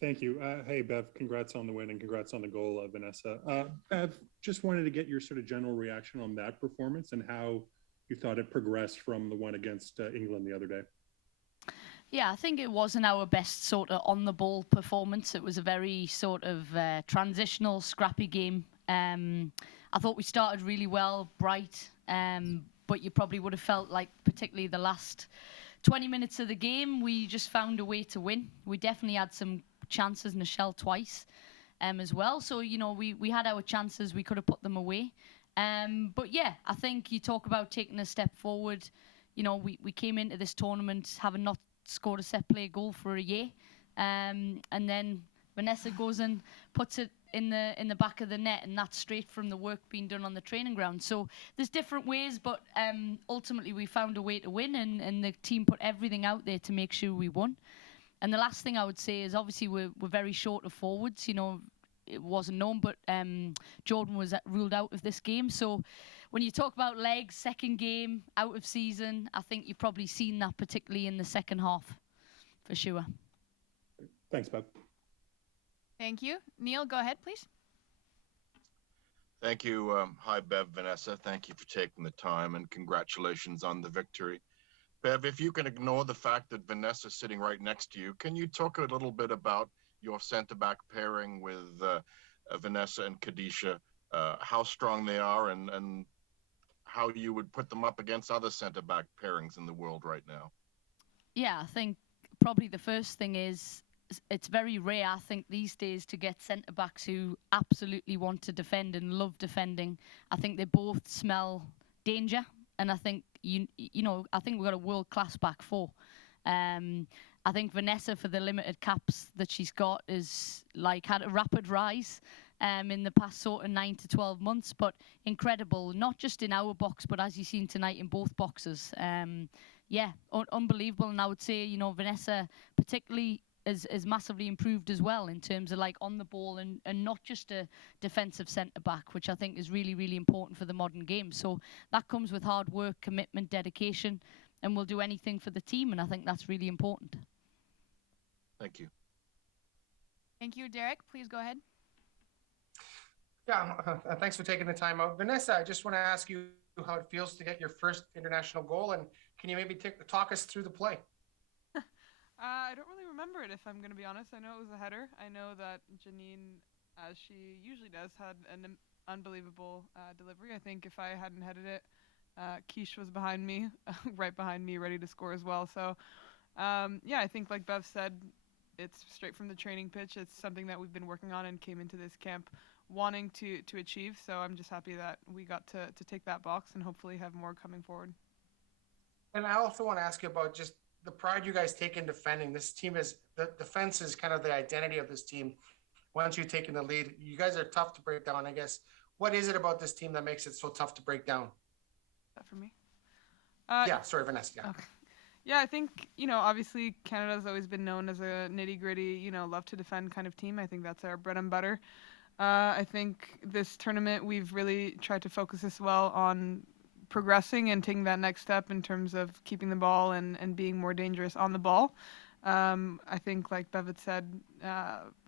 Thank you. Hey, Bev, congrats on the win and congrats on the goal, Vanessa. Bev, just wanted to get your sort of general reaction on that performance and how you thought it progressed from the one against England the other day. Yeah, I think it wasn't our best sort of on the ball performance. It was a very sort of transitional, scrappy game. I thought we started really well, bright, but you probably would have felt like, particularly the last 20 minutes of the game, we just found a way to win. We definitely had some chances, Nichelle twice as well. So, we had our chances, we could have put them away. But yeah, I think you talk about taking a step forward. We came into this tournament having not scored a set play goal for a year. And then Vanessa goes and puts it in the back of the net, and that's straight from the work being done on the training ground. So there's different ways, but ultimately we found a way to win, and the team put everything out there to make sure we won. And the last thing I would say is obviously we're very short of forwards. It wasn't known, but Jordan was ruled out of this game. So when you talk about legs, second game, out of season, I think you've probably seen that particularly in the second half, for sure. Thanks, Bev. Thank you. Neil, go ahead, please. Thank you. Hi, Bev, Vanessa. Thank you for taking the time and congratulations on the victory. Bev, if you can ignore the fact that Vanessa's sitting right next to you, can you talk a little bit about your center back pairing with Vanessa and Kadisha, how strong they are and how you would put them up against other center back pairings in the world right now? Yeah, I think probably the first thing is it's very rare, I think, these days to get centre backs who absolutely want to defend and love defending. I think they both smell danger, and I think I think we've got a world class back four. I think Vanessa, for the limited caps that she's got, is like had a rapid rise in the past sort of 9 to 12 months, but incredible, not just in our box, but as you've seen tonight in both boxes. Yeah, unbelievable. And I would say, Vanessa particularly is massively improved as well in terms of like on the ball and not just a defensive centre back, which I think is really, really important for the modern game. So that comes with hard work, commitment, dedication, and we'll do anything for the team. And I think that's really important. Thank you. Thank you, Derek. Please go ahead. Yeah, thanks for taking the time out. Vanessa, I just want to ask you how it feels to get your first international goal, and can you maybe talk us through the play? I don't really remember it, if I'm going to be honest. I know it was a header. I know that Janine, as she usually does, had an unbelievable delivery. I think if I hadn't headed it, Quiche was behind me, right behind me, ready to score as well. So, yeah, I think like Bev said, it's straight from the training pitch. It's something that we've been working on and came into this camp wanting to achieve. So I'm just happy that we got to take that box and hopefully have more coming forward. And I also want to ask you about just the pride you guys take in defending. This team is the defense is kind of the identity of this team. Once you've taken the lead, you guys are tough to break down. I guess what is it about this team that makes it so tough to break down? Is that for me? Yeah, sorry, Vanessa. Yeah. Okay. Yeah, I think, obviously Canada's always been known as a nitty gritty, love to defend kind of team. I think that's our bread and butter. I think this tournament we've really tried to focus as well on progressing and taking that next step in terms of keeping the ball and being more dangerous on the ball. I think, like Bev had said,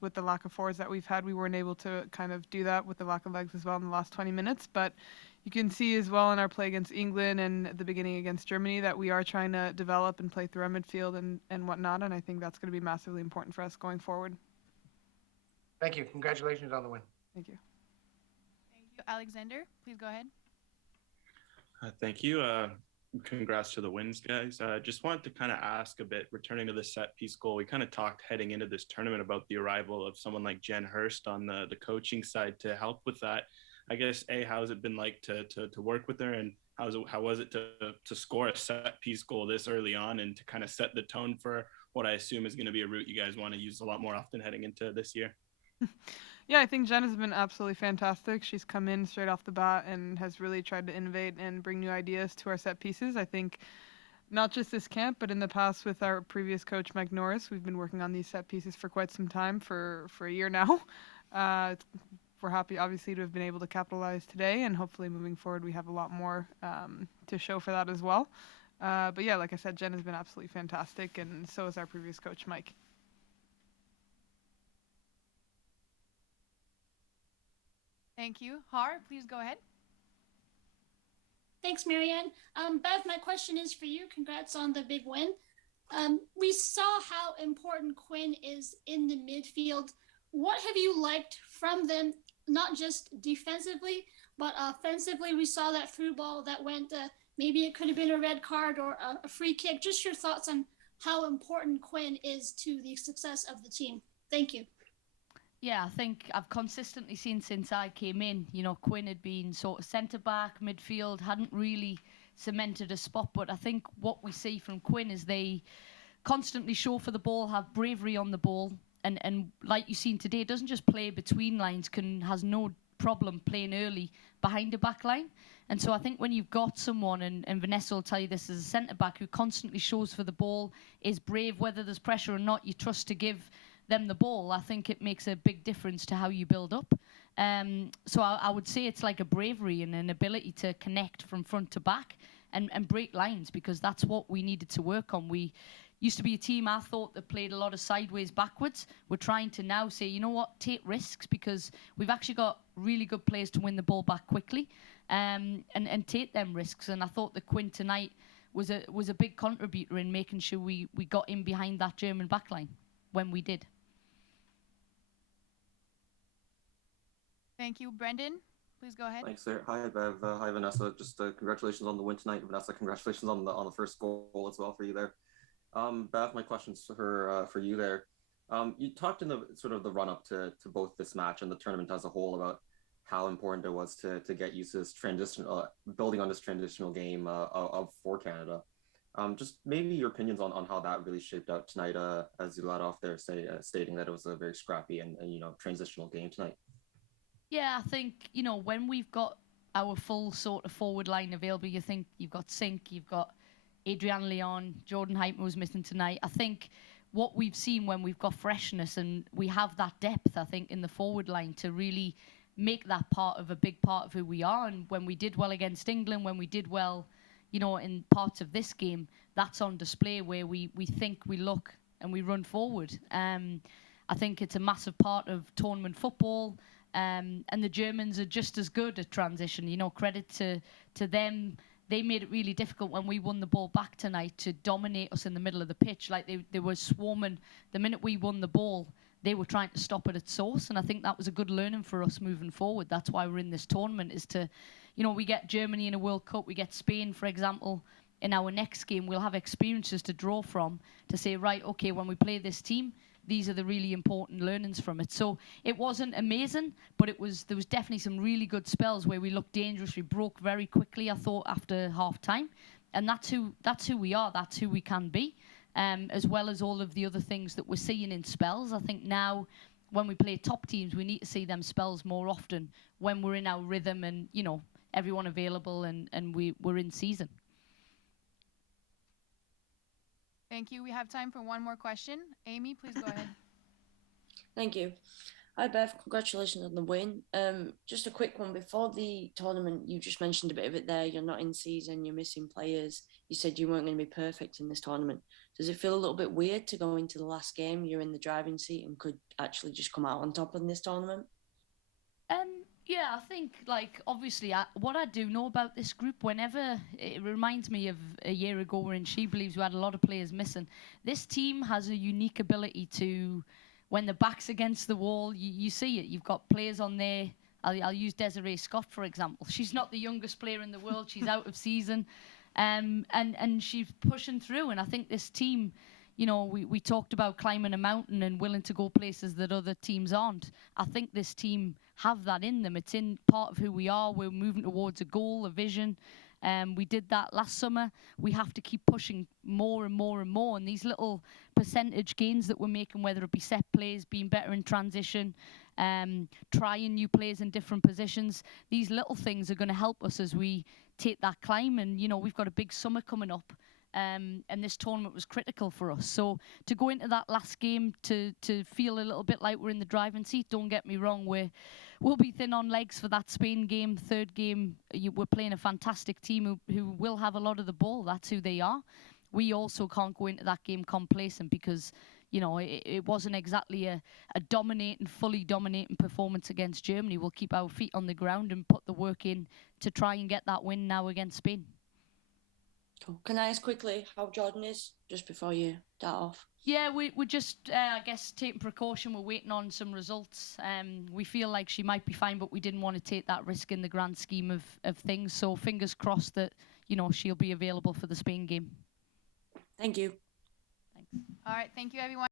with the lack of forwards that we've had, we weren't able to kind of do that with the lack of legs as well in the last 20 minutes. But you can see as well in our play against England and at the beginning against Germany that we are trying to develop and play through our midfield and whatnot. And I think that's going to be massively important for us going forward. Thank you. Congratulations on the win. Thank you. Thank you. Alexander, please go ahead. Thank you. Congrats to the wins, guys. Just wanted to kind of ask a bit, returning to the set piece goal. We kind of talked heading into this tournament about the arrival of someone like Jen Hurst on the coaching side to help with that. I guess, how has it been like to work with her, and how was it to score a set piece goal this early on and to kind of set the tone for what I assume is going to be a route you guys want to use a lot more often heading into this year? Yeah, I think Jen has been absolutely fantastic. She's come in straight off the bat and has really tried to innovate and bring new ideas to our set pieces. I think not just this camp, but in the past with our previous coach, Mike Norris, we've been working on these set pieces for quite some time, for a year now. We're happy, obviously, to have been able to capitalize today, and hopefully moving forward we have a lot more to show for that as well. But yeah, like I said, Jen has been absolutely fantastic, and so is our previous coach, Mike. Thank you. Har, please go ahead. Thanks, Marianne. Bev, my question is for you. Congrats on the big win. We saw how important Quinn is in the midfield. What have you liked from them, not just defensively, but offensively? We saw that through ball that went, maybe it could have been a red card or a free kick. Just your thoughts on how important Quinn is to the success of the team. Thank you. Yeah, I think I've consistently seen since I came in, Quinn had been sort of centre-back, midfield, hadn't really cemented a spot. But I think what we see from Quinn is they constantly show for the ball, have bravery on the ball. And like you've seen today, doesn't just play between lines, has no problem playing early behind a back line. And so I think when you've got someone, and Vanessa will tell you this as a centre-back, who constantly shows for the ball, is brave, whether there's pressure or not, you trust to give them the ball, I think it makes a big difference to how you build up. So I would say it's like a bravery and an ability to connect from front to back and break lines, because that's what we needed to work on. We used to be a team, I thought, that played a lot of sideways backwards. We're trying to now say, you know what, take risks, because we've actually got really good players to win the ball back quickly, and take them risks. And I thought that Quinn tonight was a big contributor in making sure we got in behind that German backline when we did. Thank you. Brendan, please go ahead. Thanks, sir. Hi, Bev. Hi, Vanessa. Just congratulations on the win tonight. Vanessa, congratulations on the first goal as well for you there. Bev, my question's for you there. You talked in the sort of the run up to both this match and the tournament as a whole about how important it was to get used to this transitional, building on this transitional game for Canada. Just maybe your opinions on how that really shaped out tonight, as you led off there, stating that it was a very scrappy and transitional game tonight. Yeah, I think, when we've got our full sort of forward line available, you think you've got Sink, you've got Adrian Leon, Jordan Heitman was missing tonight. I think what we've seen when we've got freshness and we have that depth, I think, in the forward line to really make that part of a big part of who we are. And when we did well against England, when we did well, in parts of this game, that's on display where we think, we look and we run forward. I think it's a massive part of tournament football. And the Germans are just as good at transition. Credit to them. They made it really difficult when we won the ball back tonight to dominate us in the middle of the pitch. Like they were swarming. The minute we won the ball, they were trying to stop it at source. And I think that was a good learning for us moving forward. That's why we're in this tournament, is to, we get Germany in a World Cup, we get Spain, for example. In our next game, we'll have experiences to draw from to say, right, okay, when we play this team, these are the really important learnings from it. So it wasn't amazing, but there was definitely some really good spells where we looked dangerous. We broke very quickly, I thought, after half time. And that's who we are. That's who we can be, as well as all of the other things that we're seeing in spells. I think now when we play top teams, we need to see them spells more often when we're in our rhythm and, everyone available and we're in season. Thank you. We have time for one more question. Amy, please go ahead. Thank you. Hi, Bev. Congratulations on the win. Just a quick one. Before the tournament, you just mentioned a bit of it there. You're not in season. You're missing players. You said you weren't going to be perfect in this tournament. Does it feel a little bit weird to go into the last game? You're in the driving seat and could actually just come out on top in this tournament? Yeah, I think, obviously, what I do know about this group, whenever it reminds me of a year ago when She Believes we had a lot of players missing. This team has a unique ability to, when the back's against the wall, you see it. You've got players on there. I'll use Desiree Scott, for example. She's not the youngest player in the world. She's out of season. And she's pushing through. And I think this team, we talked about climbing a mountain and willing to go places that other teams aren't. I think this team have that in them. It's in part of who we are. We're moving towards a goal, a vision. We did that last summer. We have to keep pushing more and more and more. And these little percentage gains that we're making, whether it be set plays, being better in transition, trying new plays in different positions, these little things are going to help us as we take that climb. And, we've got a big summer coming up. And this tournament was critical for us. So to go into that last game to feel a little bit like we're in the driving seat, don't get me wrong, we'll be thin on legs for that Spain game, third game. We're playing a fantastic team who will have a lot of the ball. That's who they are. We also can't go into that game complacent because, it wasn't exactly a dominating, fully dominating performance against Germany. We'll keep our feet on the ground and put the work in to try and get that win now against Spain. Cool. Can I ask quickly how Jordan is, just before you start off? Yeah, we're just, I guess, taking precaution. We're waiting on some results. We feel like she might be fine, but we didn't want to take that risk in the grand scheme of things. So fingers crossed that, she'll be available for the Spain game. Thank you. Thanks. All right. Thank you, everyone.